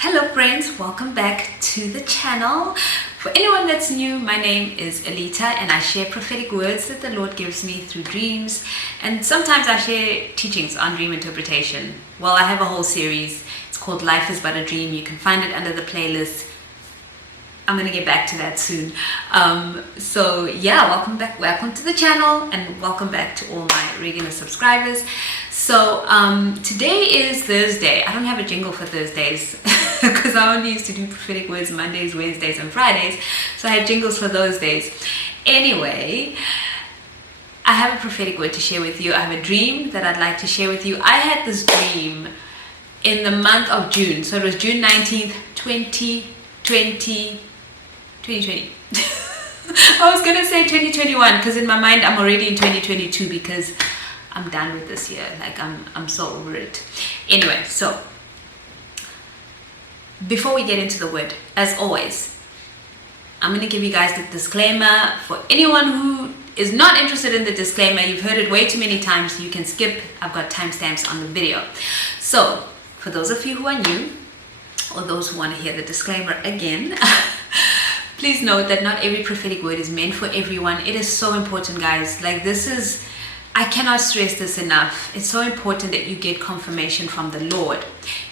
Hello friends, welcome back to the channel. For anyone that's new, my name is Alita and I share prophetic words that the Lord gives me through dreams, and sometimes I share teachings on dream interpretation. Well, I have a whole series. It's called Life is But a Dream. You can find it under the playlist. I'm gonna get back to that soon. So yeah, welcome back, welcome to the channel, and welcome back to all my regular subscribers. So today is Thursday. I don't have a jingle for Thursdays because I only used to do prophetic words Mondays, Wednesdays, and Fridays. So I have jingles for those days. Anyway, I have a prophetic word to share with you. I have a dream that I'd like to share with you. I had this dream in the month of June. So it was June 19th, 2020. I was gonna say 2021 because in my mind I'm already in 2022 because I'm done with this year. Like I'm so over it. Anyway, so before we get into the word, as always, I'm gonna give you guys the disclaimer. For anyone who is not interested in the disclaimer, you've heard it way too many times, you can skip. I've got timestamps on the video. So for those of you who are new, or those who want to hear the disclaimer again, please note that not every prophetic word is meant for everyone. It is so important, guys. Like, this is, I cannot stress this enough. It's so important that you get confirmation from the Lord.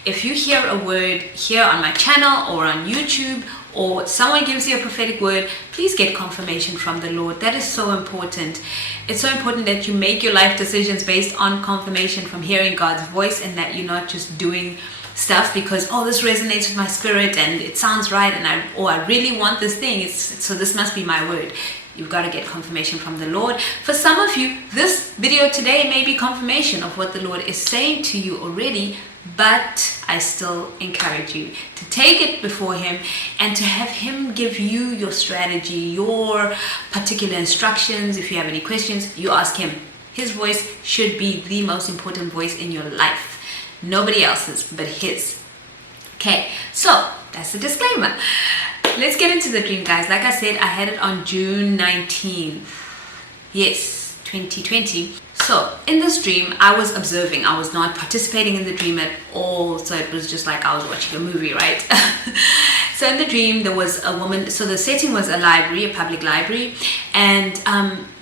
If you hear a word here on my channel or on YouTube, or someone gives you a prophetic word, please get confirmation from the Lord. That is so important. It's so important that you make your life decisions based on confirmation from hearing God's voice, and that you're not just doing stuff because, oh, this resonates with my spirit and it sounds right, and I really want this thing, so this must be my word. You've got to get confirmation from the Lord. For some of you, this video today may be confirmation of what the Lord is saying to you already, but I still encourage you to take it before Him and to have Him give you your strategy, your particular instructions. If you have any questions, you ask Him. His voice should be the most important voice in your life. Nobody else's but His. Okay, so that's the disclaimer. Let's get into the dream, guys. Like I said, I had it on June 19th. Yes, 2020. So in this dream, I was observing. I was not participating in the dream at all. So it was just like I was watching a movie, right? So in the dream, there was a woman. So the setting was a library, a public library. And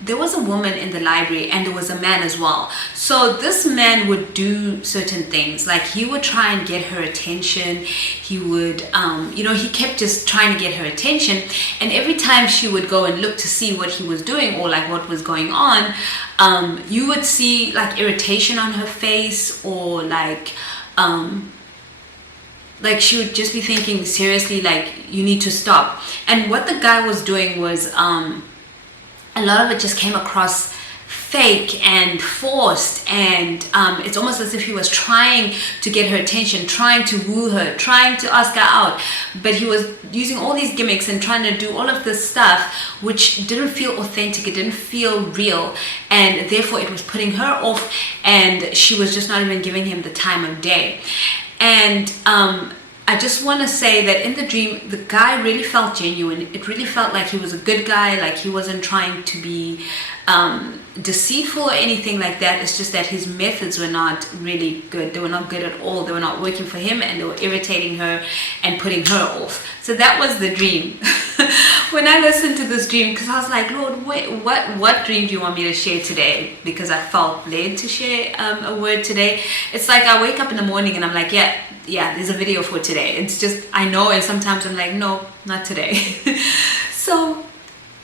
there was a woman in the library, and there was a man as well. So this man would do certain things. Like, he would try and get her attention. He would, he kept just trying to get her attention. And every time she would go and look to see what he was doing, or like what was going on, you would see like irritation on her face, or like she would just be thinking, seriously, like, you need to stop. And what the guy was doing was, a lot of it just came across fake and forced, and it's almost as if he was trying to get her attention, trying to woo her, trying to ask her out, but he was using all these gimmicks and trying to do all of this stuff which didn't feel authentic, it didn't feel real, and therefore it was putting her off, and she was just not even giving him the time of day. And I just want to say that in the dream, the guy really felt genuine. It really felt like he was a good guy, like he wasn't trying to be deceitful or anything like that. It's just that his methods were not really good. They were not good at all. They were not working for him, and they were irritating her and putting her off. So that was the dream. When I listened to this dream, because I was like, Lord, what dream do you want me to share today? Because I felt led to share a word today. It's like I wake up in the morning and I'm like, yeah, there's a video for today. It's just, I know, and sometimes I'm like, no, not today. So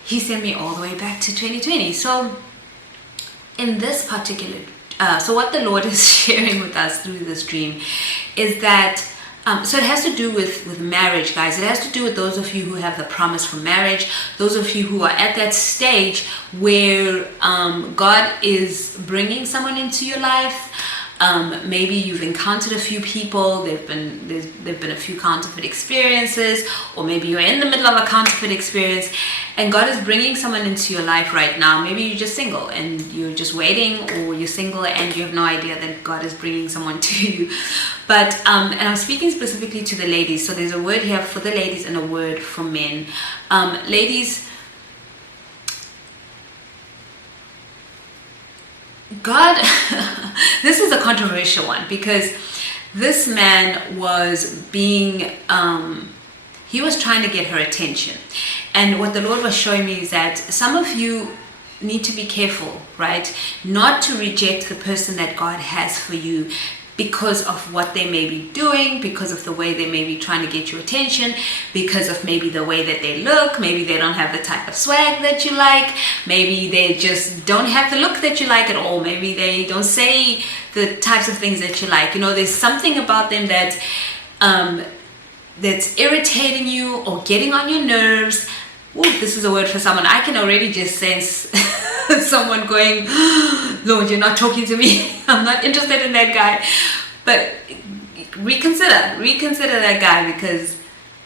He sent me all the way back to 2020. So in this particular, so what the Lord is sharing with us through this dream is that, so it has to do with marriage, guys. It has to do with those of you who have the promise for marriage, those of you who are at that stage where God is bringing someone into your life. Maybe you've encountered a few people, there've been a few counterfeit experiences, or maybe you're in the middle of a counterfeit experience and God is bringing someone into your life right now. Maybe you're just single and you're just waiting, or you're single and you have no idea that God is bringing someone to you. But and I'm speaking specifically to the ladies, so there's a word here for the ladies and a word for men. Ladies, God, this is a controversial one, because This man was being, he was trying to get her attention. And what the Lord was showing me is that some of you need to be careful, right? Not to reject the person that God has for you because of what they may be doing, because of the way they may be trying to get your attention, because of maybe the way that they look. Maybe they don't have the type of swag that you like. Maybe they just don't have the look that you like at all. Maybe they don't say the types of things that you like. You know, there's something about them that that's irritating you or getting on your nerves. Ooh, this is a word for someone. I can already just sense someone going, Lord, you're not talking to me. I'm not interested in that guy. But reconsider that guy, because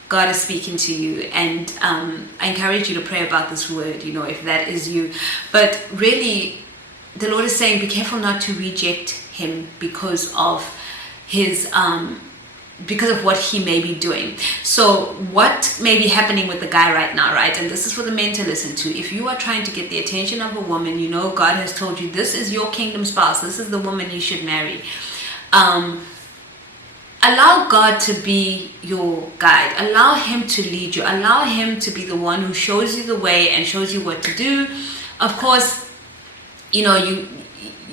God is speaking to you. And I encourage you to pray about this word, you know, if that is you. But really, the Lord is saying, be careful not to reject him because of his because of what he may be doing. So what may be happening with the guy right now, right? And this is for the men to listen to. If you are trying to get the attention of a woman, you know God has told you this is your kingdom spouse, this is the woman you should marry. Allow God to be your guide. Allow him to lead you. Allow him to be the one who shows you the way and shows you what to do. Of course, you know,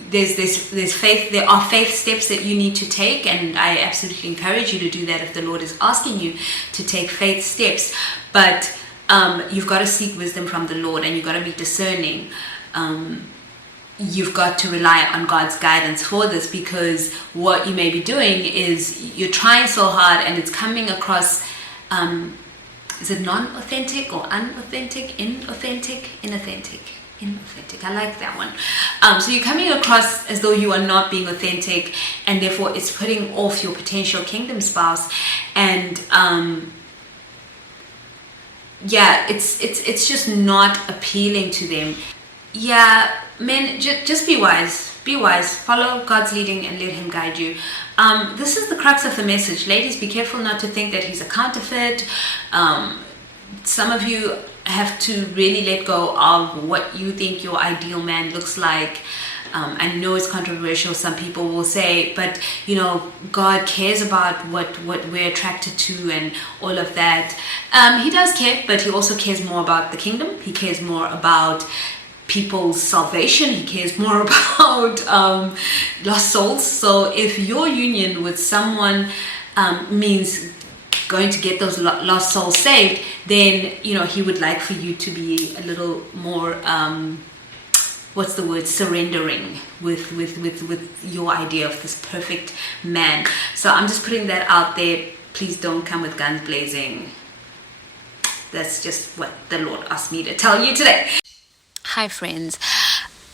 there's faith. There are faith steps that you need to take, and I absolutely encourage you to do that if the Lord is asking you to take faith steps. But you've got to seek wisdom from the Lord, and you've got to be discerning. You've got to rely on God's guidance for this, because what you may be doing is you're trying so hard and it's coming across, is it non-authentic or unauthentic, inauthentic? I like that one. So you're coming across as though you are not being authentic, and therefore it's putting off your potential kingdom spouse. And yeah, it's just not appealing to them. Yeah, men, just be wise. Be wise. Follow God's leading and let him guide you. This is the crux of the message. Ladies, be careful not to think that he's a counterfeit. Some of you have to really let go of what you think your ideal man looks like. I know it's controversial, some people will say, but you know, God cares about what we're attracted to and all of that. He does care, but he also cares more about the kingdom. He cares more about people's salvation. He cares more about lost souls. So if your union with someone means going to get those lost souls saved, then you know he would like for you to be a little more surrendering with your idea of this perfect man. So I'm just putting that out there. Please don't come with guns blazing. That's just what the Lord asked me to tell you today. Hi friends.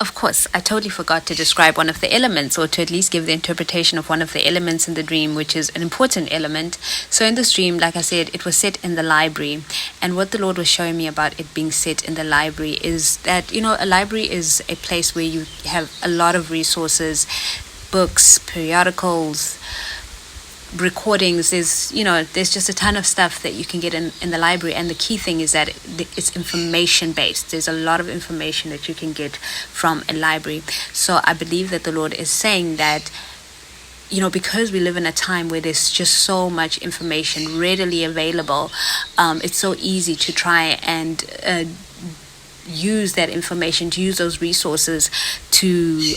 Of course, I totally forgot to describe one of the elements, or to at least give the interpretation of one of the elements in the dream, which is an important element. So in this dream, like I said, it was set in the library. And what the Lord was showing me about it being set in the library is that, you know, a library is a place where you have a lot of resources, books, periodicals, recordings. There's just a ton of stuff that you can get in the library, and the key thing is that it's information based. There's a lot of information that you can get from a library. So I believe that the Lord is saying that, you know, because we live in a time where there's just so much information readily available, it's so easy to try and use that information, to use those resources to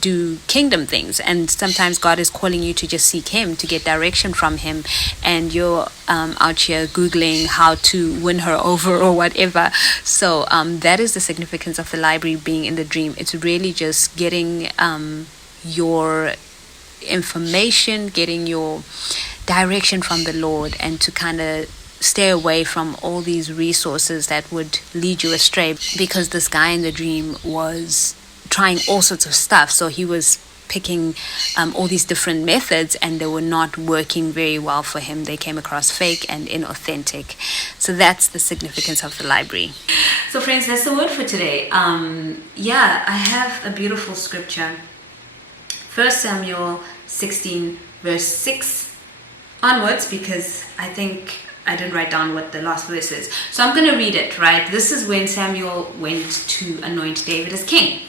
do kingdom things. And sometimes God is calling you to just seek him, to get direction from him, and you're out here googling how to win her over or whatever. So that is the significance of the library being in the dream. It's really just getting your information, getting your direction from the Lord, and to kind of stay away from all these resources that would lead you astray, because this guy in the dream was trying all sorts of stuff. So he was picking all these different methods, and they were not working very well for him. They came across fake and inauthentic. So that's the significance of the library. So friends, that's the word for today. I have a beautiful scripture. 1 Samuel 16 verse 6 onwards, because I think I didn't write down what the last verse is. So I'm going to read it, right? This is when Samuel went to anoint David as king.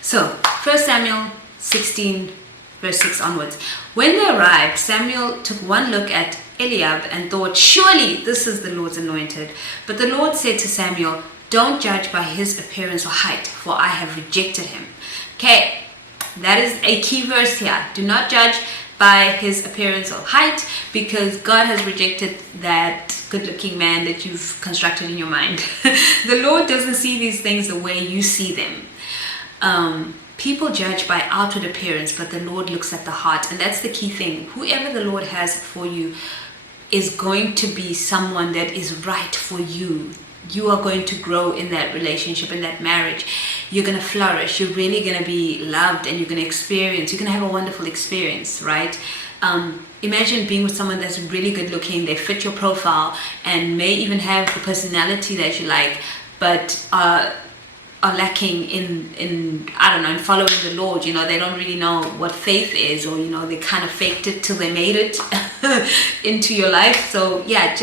So 1 Samuel 16 verse 6 onwards. When they arrived, Samuel took one look at Eliab and thought, surely this is the Lord's anointed. But the Lord said to Samuel, don't judge by his appearance or height, for I have rejected him. Okay, that is a key verse here. Do not judge by his appearance or height, because God has rejected that good-looking man that you've constructed in your mind. The Lord doesn't see these things the way you see them. People judge by outward appearance, but the Lord looks at the heart, and that's the key thing. Whoever the Lord has for you is going to be someone that is right for you. You are going to grow in that relationship, in that marriage. You're going to flourish. You're really going to be loved, and you're going to experience. You're going to have a wonderful experience, right? Imagine being with someone that's really good looking. They fit your profile and may even have the personality that you like, but are lacking in I don't know, in following the Lord. You know, they don't really know what faith is, or you know, they kind of faked it till they made it into your life. So yeah,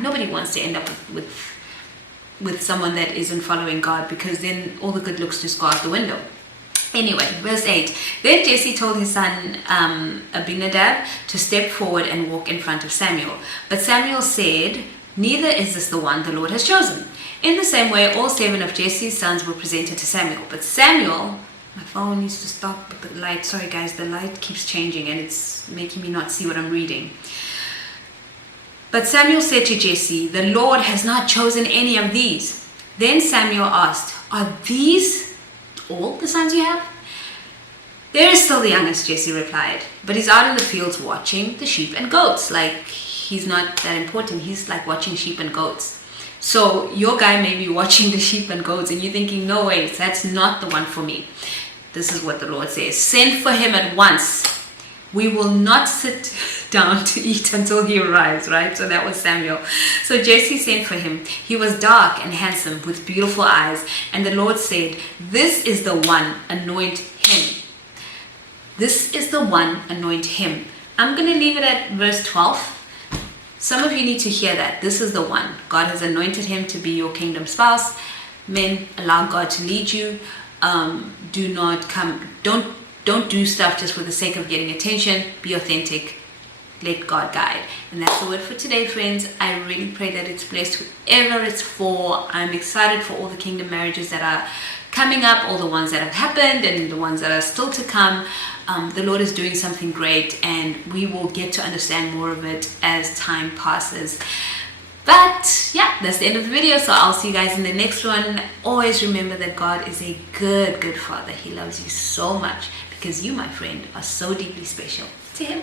nobody wants to end up with someone that isn't following God, because then all the good looks just go out the window. Anyway, verse 8. Then Jesse told his son Abinadab to step forward and walk in front of Samuel. But Samuel said, neither is this the one the Lord has chosen. In the same way, all 7 of Jesse's sons were presented to Samuel. But Samuel, my phone needs to stop with the light. Sorry guys, the light keeps changing and it's making me not see what I'm reading. But Samuel said to Jesse, the Lord has not chosen any of these. Then Samuel asked, are these all the sons you have? There is still the youngest, Jesse replied, but he's out in the fields watching the sheep and goats. Like, he's not that important. He's like watching sheep and goats. So your guy may be watching the sheep and goats and you're thinking, no way, that's not the one for me. This is what the Lord says. Send for him at once. We will not sit down to eat until he arrives, right? So that was Samuel. So Jesse sent for him. He was dark and handsome with beautiful eyes. And the Lord said, this is the one, anoint him. This is the one, anoint him. I'm going to leave it at verse 12. Some of you need to hear that. This is the one. God has anointed him to be your kingdom spouse. Men, allow God to lead you. Don't do stuff just for the sake of getting attention. Be authentic. Let God guide. And that's the word for today, friends. I really pray that it's blessed whoever it's for. I'm excited for all the kingdom marriages that are coming up, all the ones that have happened and the ones that are still to come. The Lord is doing something great, and we will get to understand more of it as time passes. But yeah, that's the end of the video. So I'll see you guys in the next one. Always remember that God is a good Father. He loves you so much, because you, my friend, are so deeply special to him.